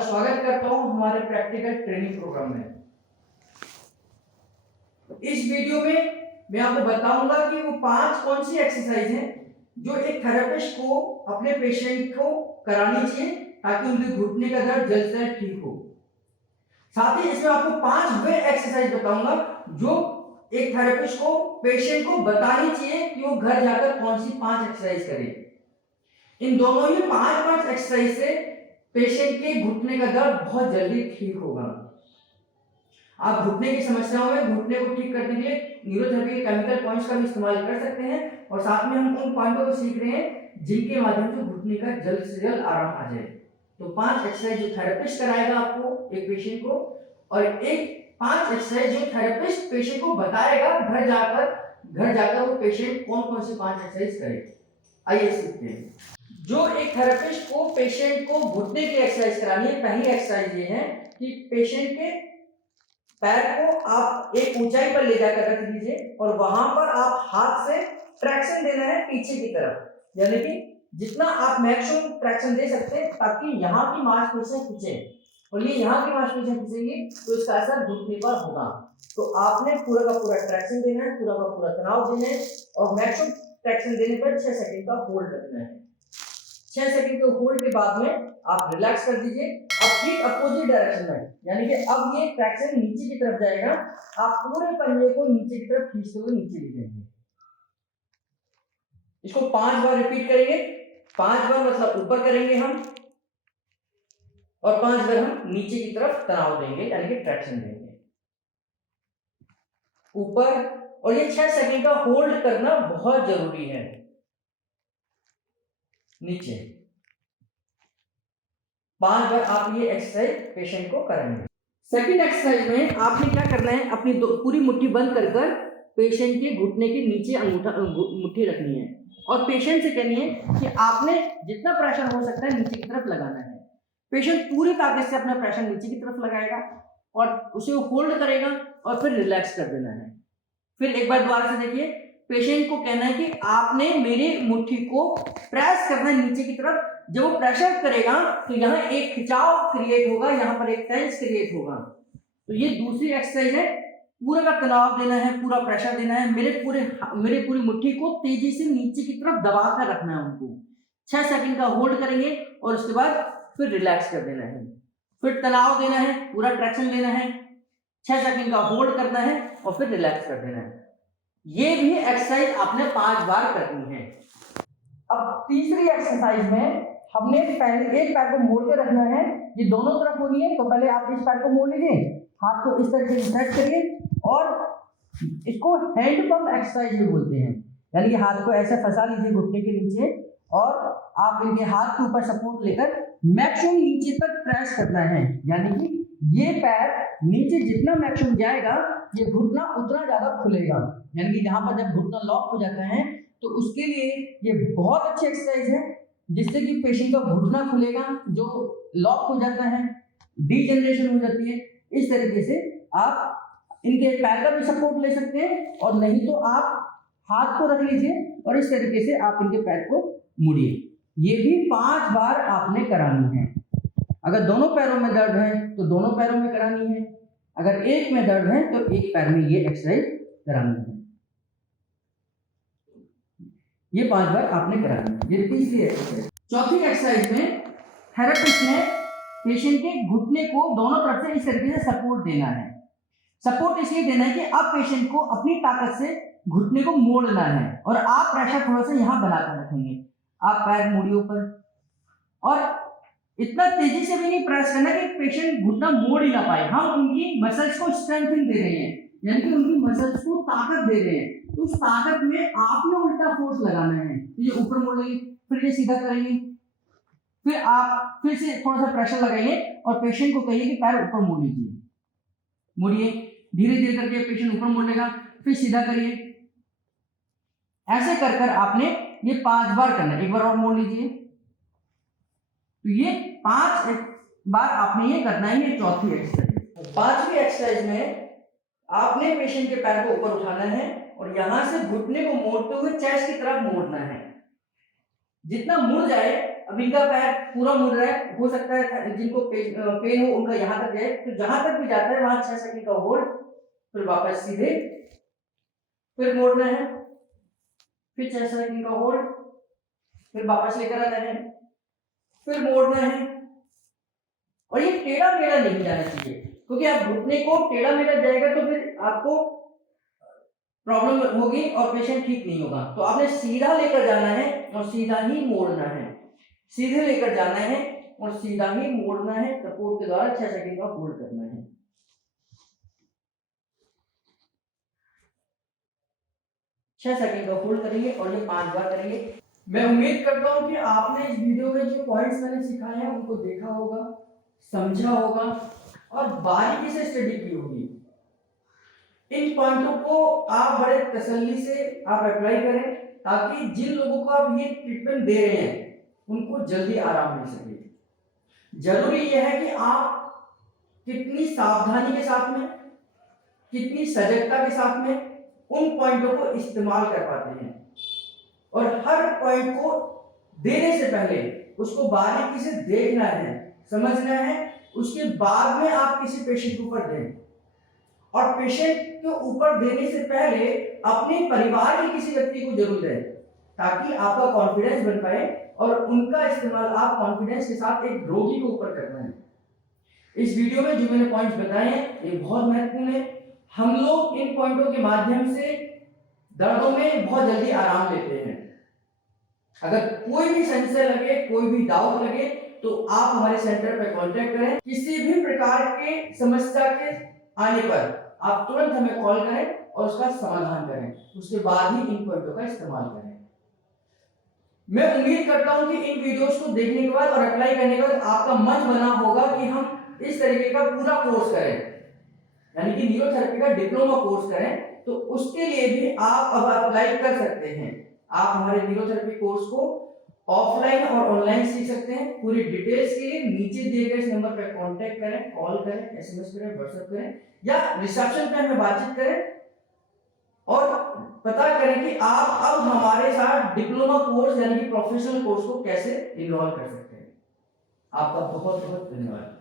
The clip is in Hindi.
स्वागत करता हूं हमारे प्रैक्टिकल ट्रेनिंग प्रोग्राम में। इस वीडियो में मैं आपको बताऊंगा कि वो 5 कौन सी एक्सरसाइज हैं जो एक थेरेपिस्ट को अपने पेशेंट को करानी चाहिए ताकि उनके घुटने का दर्द जल्द से जल्द ठीक हो। साथ ही इसमें आपको 5 वे एक्सरसाइज बताऊंगा जो एक थेरेपिस्ट को पेशेंट को बतानी चाहिए कि वो घर जाकर कौन सी 5 एक्सरसाइज करे। इन दोनों ही 5 एक्सरसाइज से पेशेंट के घुटने का दर्द बहुत जल्दी ठीक होगा। आप घुटने की समस्याओं में घुटने को ठीक करने के लिए न्यूरोथेरेपी के केमिकल पॉइंट्स का भी इस्तेमाल कर सकते हैं और साथ में हम उन पॉइंटों को सीख रहे हैं जिनके माध्यम से घुटने का जल्द से जल्द आराम आ जाए। तो 5 एक्सरसाइज जो थेरेपिस्ट कराएगा आपको एक पेशेंट को और एक 5 एक्सरसाइज जो थेरेपिस्ट पेशेंट को बताएगा घर जाकर वो पेशेंट कौन कौन सी 5 एक्सरसाइज करे। आइए सीखते हैं। जो एक थेरेपिस्ट को पेशेंट को घुटने की एक्सरसाइज करानी है, पहली एक्सरसाइज ये है कि पेशेंट के पैर को आप एक ऊंचाई पर ले जाकर रख दीजिए और वहां पर आप हाथ से ट्रैक्शन देना है पीछे की तरफ, यानी कि जितना आप मैक्सिमम ट्रैक्शन दे सकते हैं ताकि यहाँ की मांसपेशियां खींचे और ये यहाँ की मांसपेशियां खींचेंगी तो इसका असर घुटने पर होगा। तो आपने पूरा का पूरा ट्रैक्शन देना है, पूरा का पूरा तनाव देना है और मैक्सिमम ट्रैक्शन देने पर 6 सेकंड का होल्ड रखना है। 6 सेकंड के होल्ड के बाद में आप रिलैक्स कर दीजिए। अब ठीक अपोजिट डायरेक्शन में, यानी कि अब ये ट्रैक्शन नीचे की तरफ जाएगा, आप पूरे पंजे को नीचे की तरफ खींचते हुए नीचे ले जाएंगे। इसको 5 बार रिपीट करेंगे। 5 बार मतलब ऊपर करेंगे हम और 5 बार हम नीचे की तरफ तनाव देंगे, यानी कि ट्रैक्शन देंगे ऊपर। और ये 6 सेकंड का होल्ड करना बहुत जरूरी है। नीचे 5 बार आप ये एक्सरसाइज पेशेंट को करेंगे। सेकंड एक्सरसाइज में आपने क्या करना है, अपनी पूरी मुट्ठी बंद कर पेशेंट के घुटने के नीचे मुट्ठी रखनी है और पेशेंट से कहनी है कि आपने जितना प्रेशर हो सकता है नीचे की तरफ लगाना है। पेशेंट पूरी ताकत से अपना प्रेशर नीचे की तरफ लगाएगा और उसे होल्ड करेगा और फिर रिलैक्स कर देना है। फिर एक बार दोबारा से देखिए, पेशेंट को कहना है कि आपने मेरी मुट्ठी को प्रेस करना है नीचे की तरफ। जब वो प्रेशर करेगा तो यहाँ एक खिंचाव क्रिएट होगा, यहाँ पर एक टेंस क्रिएट होगा। तो ये दूसरी एक्सरसाइज है। पूरा का तनाव देना है, पूरा प्रेशर देना है, मेरे पूरी मुट्ठी को तेजी से नीचे की तरफ दबा कर रखना है उनको। 6 सेकंड का होल्ड करेंगे और उसके बाद फिर रिलैक्स कर देना है। फिर तनाव देना है, पूरा ट्रैक्शन देना है, 6 सेकंड का होल्ड करना है और फिर रिलैक्स कर देना है। ये भी एक्सरसाइज आपने 5 बार करनी है। अब तीसरी एक्सरसाइज में हमने पहले एक पैर को मोड़ के रखना है, ये दोनों तरफ होनी है। तो पहले आप इस पैर को मोड़ लीजिए, हाथ को इस तरीके से सेट करिए और इसको हैंड पंप एक्सरसाइज भी बोलते हैं, यानी कि हाथ को ऐसे फंसा लीजिए घुटने के नीचे और आप इनके हाथ के ऊपर सपोर्ट लेकर मैक्सिमम नीचे तक प्रेस करना है, यानी कि ये पैर नीचे जितना मैक्सिमम जाएगा ये घुटना उतना ज्यादा खुलेगा। यानी कि यहाँ पर जब घुटना लॉक हो जाता है तो उसके लिए ये बहुत अच्छी एक्सरसाइज है जिससे कि पेशेंट का घुटना खुलेगा, जो लॉक हो जाता है, डीजनरेशन हो जाती है। इस तरीके से आप इनके पैर का भी सपोर्ट ले सकते हैं और नहीं तो आप हाथ को रख लीजिए और इस तरीके से आप इनके पैर को मुड़िए। ये भी 5 बार आपने करानी है। अगर दोनों पैरों में दर्द है तो दोनों पैरों में करानी है, अगर एक में दर्द है तो एक पैर में ये एक्सरसाइज करानी है। ये 5 बार आपने करानी है। ये तीसरी एक्सरसाइज। चौथी एक्सरसाइज में थेरेपिस्ट ने पेशेंट के घुटने को दोनों तरफ से इस तरीके से सपोर्ट देना है। सपोर्ट इसलिए देना है कि अब पेशेंट को अपनी ताकत से घुटने को मोड़ना है और आप प्रेशर थोड़ा सा यहाँ बनाकर रखेंगे। आप पैर मोड़िए ऊपर और इतना तेजी से भी नहीं प्रेस करना कि पेशेंट घुटना मोड़ ही ना पाए। हम उनकी मसल्स को स्ट्रेंथनिंग दे रहे हैं, यानी कि उनकी मसल्स को ताकत दे रहे हैं। तो उस ताकत में आपने उल्टा फोर्स लगाना है। तो ये ऊपर मोड़ेंगे, फिर ये सीधा करेंगे, फिर आप फिर से थोड़ा सा प्रेशर लगाइए और पेशेंट को कहिए कि पैर ऊपर मोड़ लीजिए। मुड़िए, धीरे धीरे करके पेशेंट ऊपर मोड़ लेगा, फिर सीधा करिए। ऐसे कर कर आपने ये 5 बार करना है। एक बार और मोड़ लीजिए। तो ये 5 बार आपने ये करना है। ये चौथी एक्सरसाइज। 5वीं एक्सरसाइज में आपने पेशेंट के पैर को ऊपर उठाना है और यहां से घुटने को मोड़ते हुए चेस्ट की तरफ मोड़ना है। जितना मुड़ जाए, अब इनका पैर पूरा मुड़ रहा है, हो सकता है जिनको पेन हो उनका यहाँ तक जाए, तो जहां तक भी जाता है वहां 6 सेकंड का होल्ड, फिर वापस सीधे, फिर मोड़ना है, फिर 6 सेकंड का होल्ड, फिर वापस लेकर आना है, फिर मोड़ना है। और ये टेढ़ा मेढ़ा नहीं जाना चाहिए, क्योंकि आप घुटने को टेढ़ा मेढ़ा जाएगा तो फिर आपको प्रॉब्लम होगी और पेशेंट ठीक नहीं होगा। तो आपने सीधा लेकर जाना है और सीधा ही मोड़ना है, सीधे लेकर जाना है और सीधा ही मोड़ना है। सपोर्ट के द्वारा 6 सेकंड का होल्ड करना है। 6 सेकंड का होल्ड करेंगे और ये 5 बार करेंगे। मैं उम्मीद करता हूं कि आपने इस वीडियो में जो पॉइंट्स मैंने सिखाए हैं उनको देखा होगा, समझा होगा और बारीकी से स्टडी की होगी। इन पॉइंटों को आप बड़े तसल्ली से आप अप्लाई करें, ताकि जिन लोगों को आप ये ट्रीटमेंट दे रहे हैं उनको जल्दी आराम मिल सके। जरूरी यह है कि आप कितनी सावधानी के साथ में, कितनी सजगता के साथ में उन पॉइंटों को इस्तेमाल कर पाते हैं, और हर पॉइंट को देने से पहले उसको बारीकी से देखना है, समझना है, उसके बाद में आप किसी पेशेंट के ऊपर दें। और पेशेंट के ऊपर देने से पहले अपने परिवार के किसी व्यक्ति को जरूर दें, ताकि आपका कॉन्फिडेंस बन पाए और उनका इस्तेमाल आप कॉन्फिडेंस के साथ एक रोगी के ऊपर करना है। इस वीडियो में जो मैंने पॉइंट्स बताए हैं ये बहुत महत्वपूर्ण है। हम लोग इन पॉइंटों के माध्यम से दर्दों में बहुत जल्दी आराम लेते हैं। अगर कोई भी संशय लगे, कोई भी डाउट लगे, तो आप हमारे सेंटर पर कांटेक्ट करें। किसी भी प्रकार के समस्या के आने पर आप तुरंत हमें कॉल करें और उसका समाधान करें, उसके बाद ही इन पॉइंटों का इस्तेमाल करें। मैं उम्मीद करता हूं कि इन वीडियोस को देखने के बाद और अप्लाई करने के बाद आपका मन बना होगा कि हम इस तरीके का पूरा कोर्स करें, यानी कि न्यूरोथेरेपी का डिप्लोमा कोर्स करें। तो उसके लिए भी आप अब अप्लाई कर सकते हैं। आप हमारे न्यूरोथेरेपी कोर्स को ऑफलाइन और ऑनलाइन सीख सकते हैं। पूरी डिटेल्स के लिए नीचे दिए गए इस नंबर पर कांटेक्ट करें, कॉल करें, एसएमएस करें, व्हाट्सएप करें या रिसेप्शन पे हमें बातचीत करें और पता करें कि आप अब हमारे साथ डिप्लोमा कोर्स यानी कि प्रोफेशनल कोर्स को कैसे इनरोल कर सकते हैं। आपका बहुत बहुत धन्यवाद।